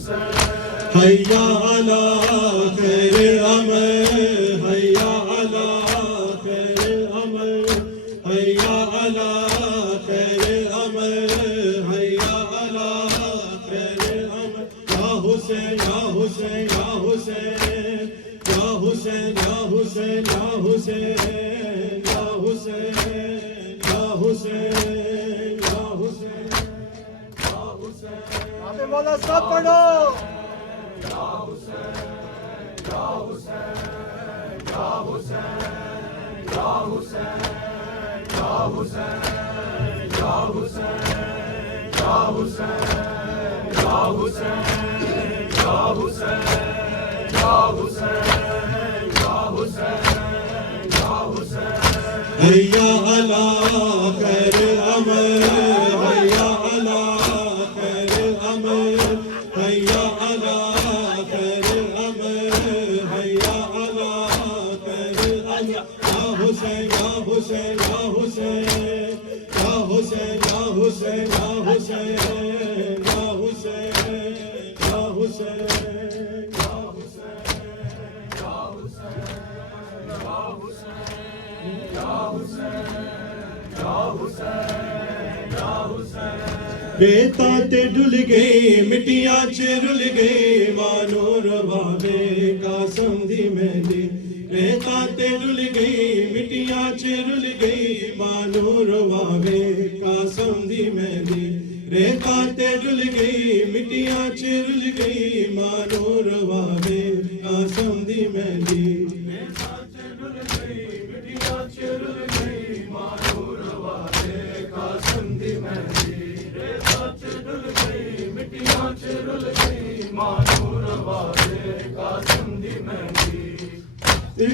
हैया अला खैर अमल, हैया अला खैर अमल, हैया अला खैर अमल, हैया अला खैर अमल। या हुसैन या हुसैन या हुसैन, या हुसैन या हुसैन या हुसैन, या हुसैन या हुसैन या हुसैन या हुसैन। आपने बोला सब पढ़ो। या हुसैन या हुसैन या हुसैन या हुसैन या हुसैन या हुसैन या हुसैन या हुसैन या हुसैन या हुसैन या हुसैन या हुसैन। हैया अला खैर अमल, हैया अला खैर अमल, हैया अला खैर अमल, हैया अला खैर अमल। या हुसैन या हुसैन या हुसैन, या हुसैन या हुसैन या हुसैन, या हुसैन या हुसैन या हुसैन या हुसैन या हुसैन या हुसैन या हुसैन या हुसैन। रेता ते डुल गई मिट्टियां च रुल गई, मानो रवावे कासम दी मेहंदी। रेता ते डुल गई मिट्टियां च रुल गई, मानो रवावे कासम दी मेहंदी। रेता ते डुल गई मिट्टियां च रुल गई, मानो रवावे कासम दी मेहंदी। रेता ते डुल गई मिट्टियां च रुल गई, मानो रवावे कासम दी मेहंदी। रेता ते डुल गई मिट्टियां च रुल गई, मानो रवावे कासम दी मेहंदी।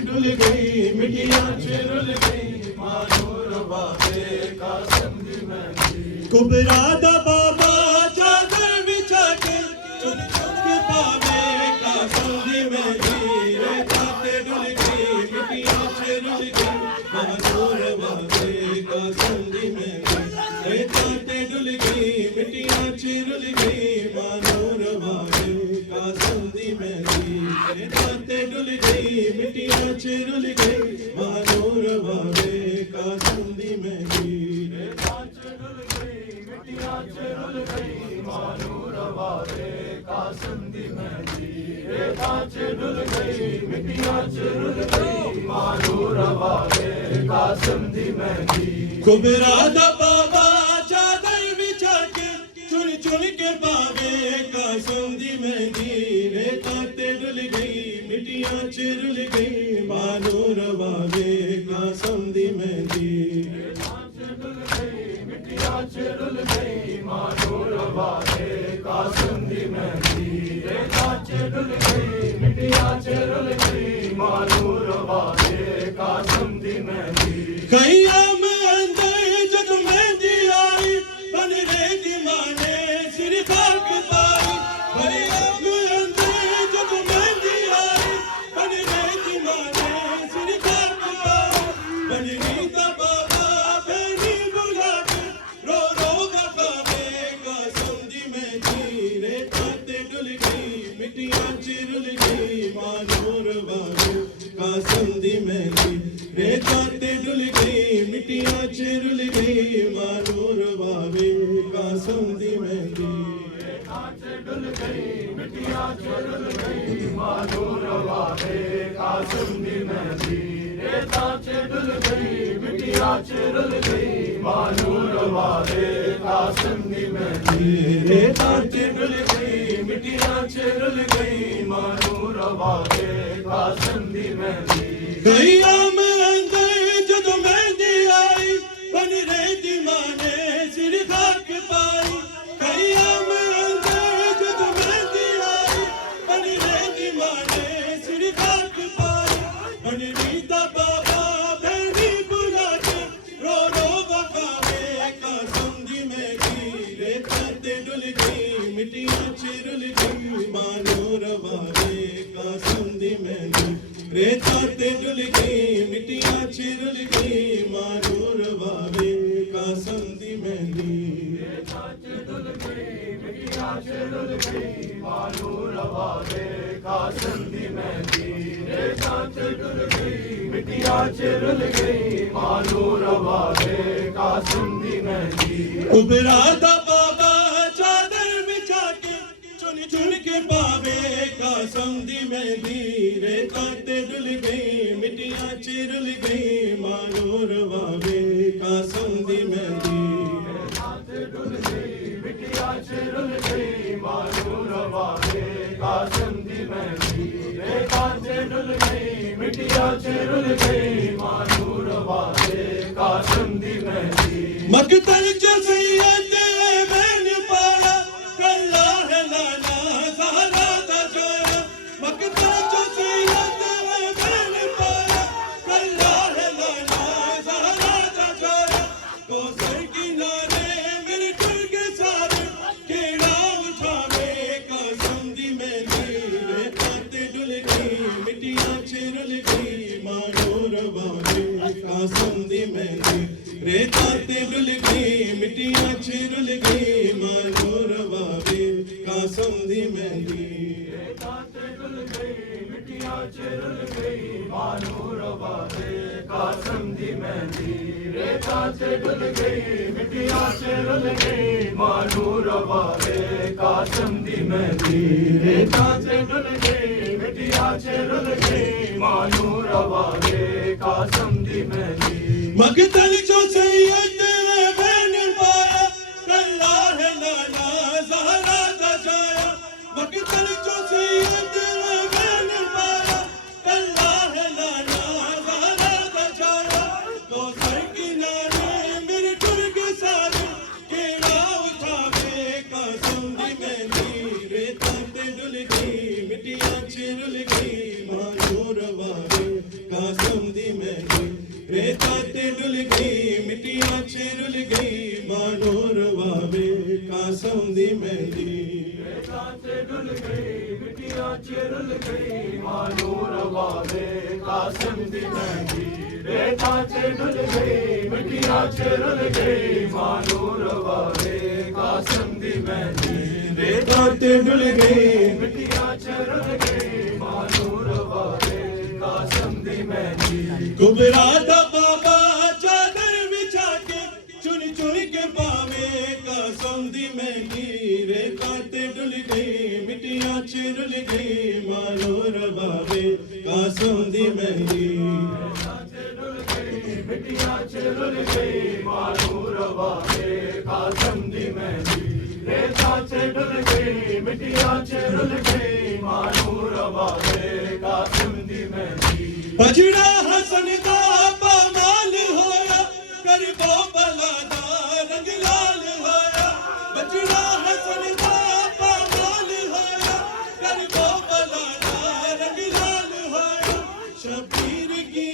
डुल गई मिट्टियां च रुल गई, मानो रवावे कासम दी मेहंदी। कुबरा दा बाबा चादर बिछा के चुन चुन के पावे कासम दी मेहंदी। रेता ते डुल गई मिट्टियां च रुल गई, मानो रवावे कासम दी मेहंदी। रेता ते डुल गई मिट्टियां च रुल गई, मानो रवावे कासम दी मेहंदी। रेता ते डुल गई मिट्टियां च रुल गई, मानो रवावे कासम दी मेहंदी। रेता च डुल गई मिट्टियां च रुल गई, मानो रवावे कासम दी मेहंदी। रेता च डुल गई मिट्टियां च रुल गई, मानो रवावे कासम दी मेहंदी। कुबरा दा बाबा चादर बिछा के चुन चुन के पावे कासम दी मेहंदी। रेता ते डुल गई मिट्टियां च रुल गई, मानो रवावे कासम दी मेहंदी। रेता च डुल गई मिट्टियां च रुल गई, मानो रवावे कासम दी मेहंदी। रेता च डुल गई मिट्टियां च रुल गई, मानो रवावे कासम दी मेहंदी। खैयाम अंदर जद मेहंदी आई, बन रेती माने सिर खाक पाई। खैयाम अंदर जद मेहंदी आई, बन रेती माने सिर खाक पाई। बननी दा बाबा बहनी बुला के रो रो बकावे कासम दी मेहंदी। रेता ते डुल गई मिट्टियां च रुल गई, मानो रवावे कासम दी मेहंदी। रेता ते डुल गई मिट्टियां च रुल गई, मानो रवावे कासम दी मेहंदी। रेता च डुल गई मिट्टियां च रुल गई, मानो रवावे कासम दी मेहंदी। रेता च डुल गई मिट्टियां च रुल गई, मानो रवावे कासम दी मेहंदी। रेता च डुल गई मिट्टियां च रुल गई, मानो रवावे कासम दी मेहंदी। खैयाम अंदर जद मेहंदी आई, बन रेती माने सिर खाक पाई। खैयाम अंदर जद मेहंदी आई, बन रेती माने सिर खाक पाई। बननी दा बाबा बहनी बुला के रो रो बकावे कासम दी मेहंदी। रेता ते डुल गई मिट्टियां च रुल गई, मानो रवावे कासम दी मेहंदी। रेता ते डुल गई मिट्टियां च रुल गई, मानो रवावे कासम दी मेहंदी। रेता च डुल गई मिट्टियां चुरुल गई मानू रवा दे कासिम दी मेहंदी रेता च डुल गई मिट्टियां चुरुल गई मानू रवा दे कासिम दी मेहंदी कुबरा दा बाबा चादर बिछा के चुन चुन के पावे कासिम दी मेहंदी रेता ते डुल गई मिट्टियां चुरुल गई मानो रवावे कासिम दी मेहंदी डुल गई मिट्टियां चुरुल गई मानू रवा दे कासिम दी मेहंदी रेता च डुल गई मिट्टियां चुरुल गई मानू रवा दे कासिम दी मेहंदी मकतल जो सैयद बैन पाया कल्ला है लाला ज़हरा दा जोया मकतल जो सैयद बैन पाया कल्ला है लाला ज़हरा दा जोया कोसर किनारे मेरे टुर के सारे केड़ा उठावे कासिम दी मेहंदी रेता ते डुल गई मिट्टियां चुरुल गई मानो रवावे कासिम दी मेहंदी रेता ते डुल गई मिट्टियां चुरुल गई मानो रवावे कासिम दी मेहंदी रेता च डुल गई मिट्टियां चुरुल गई मानू रवा दे कासिम दी मेहंदी रेता च डुल गई मिट्टियां चुरुल गई मानू रवा दे कासिम दी मेहंदी रेता च डुल गई मिट्टियां चुरुल गई मानू रवा दे कासिम दी मेहंदी मकतल जो सैयद बैन पाया कल्ला है लाला ज़हरा दा जाया मकतल जो सैयद बैन पाया कल्ला है लाला ज़हरा दा जाया कोसर किनारे मेरे टुर के सारे केड़ा उठावे कासिम दी मेहंदी रेता ते डुल गई मिट्टियां चुरुल गई मानो रवावे कासिम दी मेहंदी रेता ते डुल गई मिट्टियां चुरुल गई मानो रवावे कासिम दी मेहंदी रेता च डुल गई मिट्टियां चुरुल गई मानू रवा दे कासिम दी मेहंदी रेता च डुल गई मिट्टियां चुरुल गई मानू रवा दे कासिम दी मेहंदी रेता ते डुल गई मिट्टियां चुरुल गई मानू रवा दे कासिम दी मेहंदी कुबरा दा बाबा चादर बिछा के चुन चुन के पावे कासिम दी मेहंदी रेता ते डुल गई मिट्टियां चुरुल गई मानो रवावे कासिम दी मेहंदी मिट्टियां चुरुल गई मानू रवा दे कासिम दी मेहंदी रेता च डुल गई मिट्टियां चुरुल गई मानू रवा दे कासिम दी मेहंदी बजड़ा हसन दा पामाल होया करबो बला दा रंग लाल होया बजड़ा हसन दा पामाल होया करबो बला दा रंग लाल होया शबीर की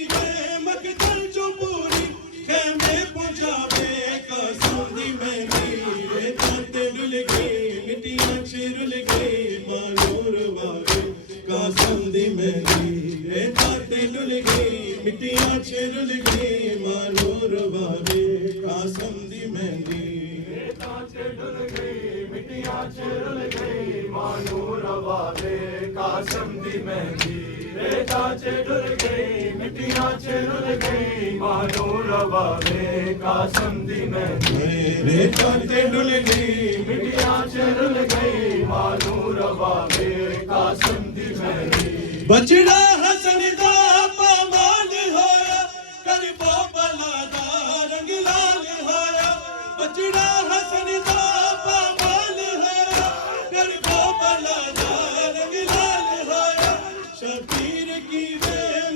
मकतल जो पूरी खेमे पहुंचावे कासिम दी मेहंदी रेता ते डुल गई मिट्टियां चुरुल गई मानो रवावे कासिम दी मेहंदी रेता ते डुल गई मिट्टियां चुरुल गई मानो रवावे कासिम दी मेहंदी रेता च डुल गई मिट्टियां चुरुल गई मानू रवा दे कासिम दी मेहंदी रेता च डुल गई मिट्टियां चुरुल गई मानू रवा दे कासिम दी मेहंदी रेता ते डुल गई मिट्टियां चुरुल गई मानू रवा दे कासिम दी मेहंदी बजड़ा हसन दा पामाल होया करबो बला दा रंग लाल होया बजड़ा हसन दा पामाल होया करबो बला दा रंग लाल होया शबीर की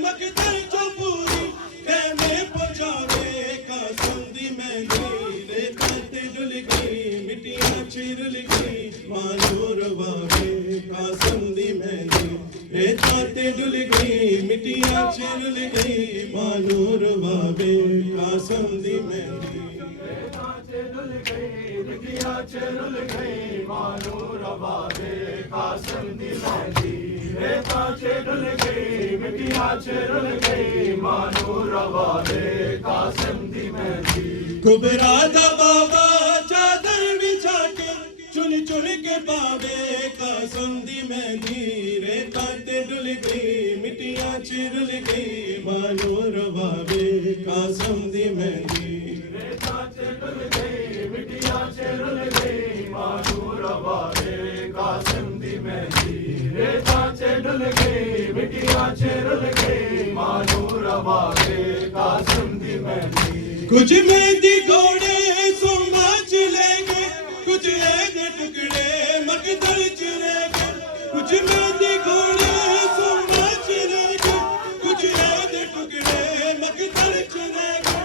मकतल जो पूरी खेमे पहुंचावे कासिम दी मेहंदी रेता ते डुल गई मिट्टियां चुरुल गई मानो रवावे कासिम दी मेहंदी रेता ते डुल गई मिट्टियां चुरुल गई मानो रवावे कासिम दी मेहंदी रेता च डुल गई मिट्टियां चुरुल गई मानू रवा दे कासिम दी मेहंदी रेता च डुल गई मिट्टियां चुरुल गई मानू रवा दे कासिम दी मेहंदी कुबरा दा बाबा चादर बिछा के चुन चुन के पावे कसम दी मेहंदी रेता ते डुल गई मिट्टियां चिरुल गई मानो रवावे कसम दी मेहंदी रेता च डुल गई मिट्टियां च रुल गई मानू रवावे कासिम दी मेहंदी रेता च डुल गई मिट्टियां च रुल गई मानू रवावे कासिम दी मेहंदी कुछ मेहंदी घोड़े सोमा चलेंगे कुछ ऐसे टुकड़े मकदल चलेंगे कुछ मेहंदी घोड़े सोमा चलेंगे कुछ ऐसे टुकड़े मकदल चलेंगे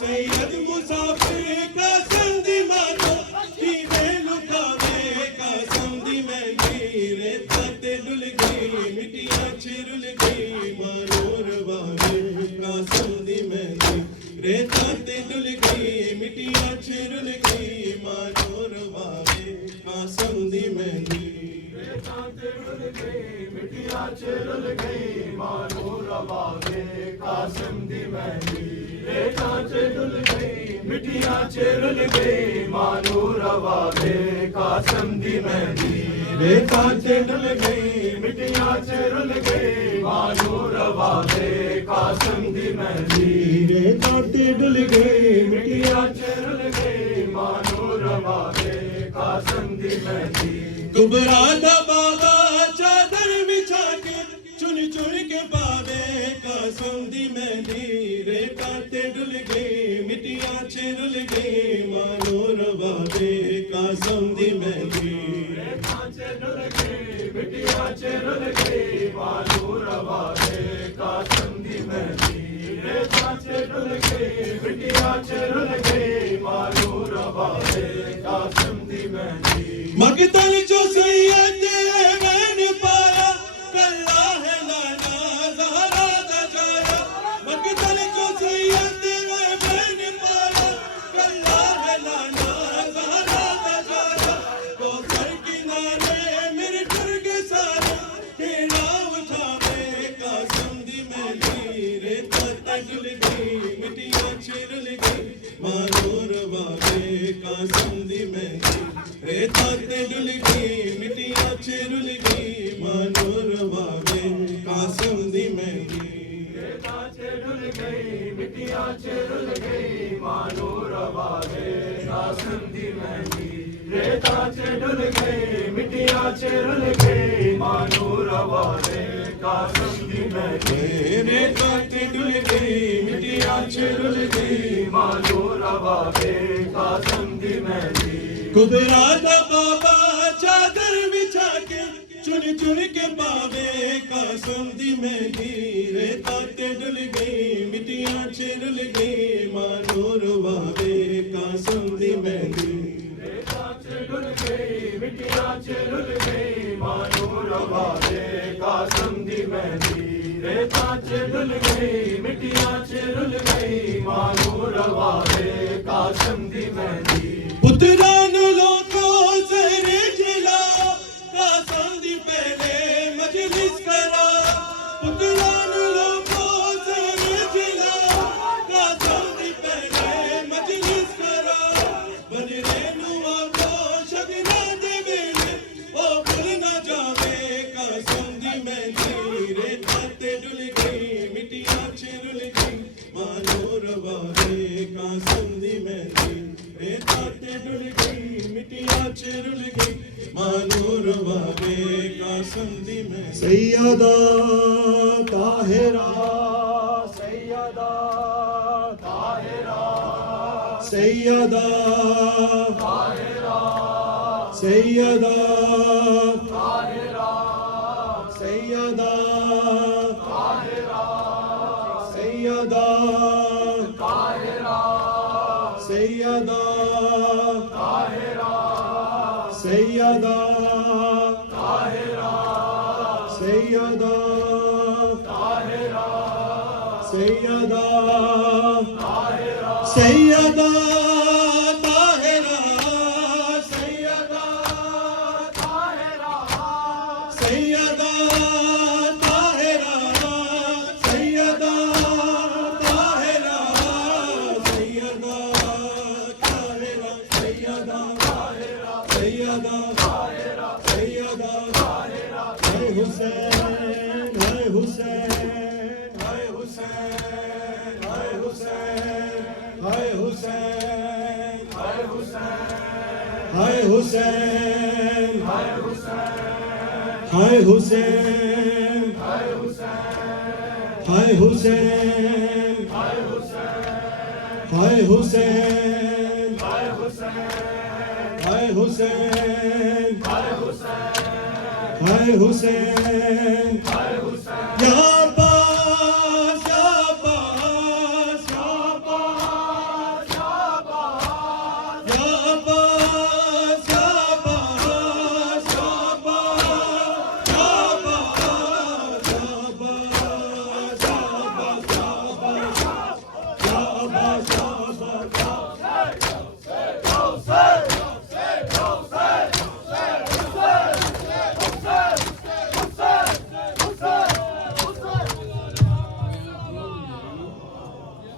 सैयद मुसाफिर का संधि मानो की लुकावे का संधि मेहंदी रेता ते डुल गई मिट्टियां चिरुल गई मानो रवावे का संधि मेहंदी रेता ते डुल गई मिट्टियां चिरुल गई मानो रवावे कासम दी मेहंदी रेता च डुल गई मिट्टियां च रुल गई मानू रवावे कासिम दी मेहंदी रेता च डुल गई मिट्टियां च रुल गई मानू रवावे कासिम दी मेहंदी रेता च डुल गई मिट्टियां च रुल गई मानू रवावे कासिम दी मेहंदी रेता च डुल गई मिट्टियां च रुल गई मानू रवावे कासिम दी मेहंदी कुबरा दा बाबा चादर बिछा के चुन चुन के पावे कसम दी मेहंदी रेता ते डुल गई मिट्टियां चिरुल गई मानो रवावे कसम दी मेहंदी रेता च डुल गई मिट्टियां च रुल गई मानू रवावे कासिम दी मेहंदी रेता च डुल गई मिट्टियां च रुल गई मानू रवावे कासिम दी मेहंदी मकतल जो सैयद मैन पाया कल्ला है लाना ज़हरा दा जाया मकतल जो सैयद मैन पाया कल्ला है लाना ज़हरा दा जाया तो सर किनारे मेरे टुर्ग सारे केड़ा उठावे कासिम दी मेहंदी रेता ते डुल गई मिट्टियां चिरुल गई मानो रवावे कासिम दी मेहंदी रेता ते डुल गई मिट्टियां चिरुल गई मानो रवावे कासिम दी मेहंदी रेता च डुल गई मिट्टियां च रुल गई मानू रवावे कासिम दी मेहंदी रेता च डुल गई मिट्टियां च रुल गई मानू रवावे कासिम दी मेहंदी रेता ते डुल गई मिट्टियां चिरुल गई मानू रवावे कासिम दी मेहंदी कुबरा दा बाबा चादर बिछा के चुन चुन के पावे कासिम दी मेहंदी रेता ते डुल गई मिट्टियां चिरुल गई मानो रवावे कासिम दी मेहंदी रेता च डुल गई मिट्टियां च रुल गई मानू रवावे कासिम दी मेहंदी रेता च डुल गई मिट्टियां च रुल गई मानू रवावे कासिम दी मेहंदी पुत्रान लोगों से जिला कासिम दी पहले मजलिस करा पुत्रान लोगों से जिला कासिम दी पहले मजलिस करा बजरे नुआ को शगना दे बेले ओ भूल ना जावे कासिम दी मेहंदी रेता ते डुल गई मिट्टियां चिरुल गई मानो रवावे कासिम दी मेहंदी रेता ते डुल गई मिट्टियां चिरुल गई मानो रवावे कासिम दी मेहंदी सैयदा ताहिरा सैयदा ताहिरा सैयदा ताहिरा सैयदा ताहिरा सैयदा ताहिरा सैयदा ताहिरा सैयदा ताहिरा सैयदा ताहिरा सैयदा ताहिरा सैयदा ताहिरा सैयदा ताहिरा सैयदा ताहिरा सैयदा ताहिरा सैयदा ताहिरा सैयदा ताहिरा सैयदा ताहिरा सैयदा सैयदा है हुसैन है हुसैन है हुसैन है हुसैन है हुसैन है हुसैन है हुसैन है हुसैन है हुसैन है हुसैन है हुसैन है हुसैन या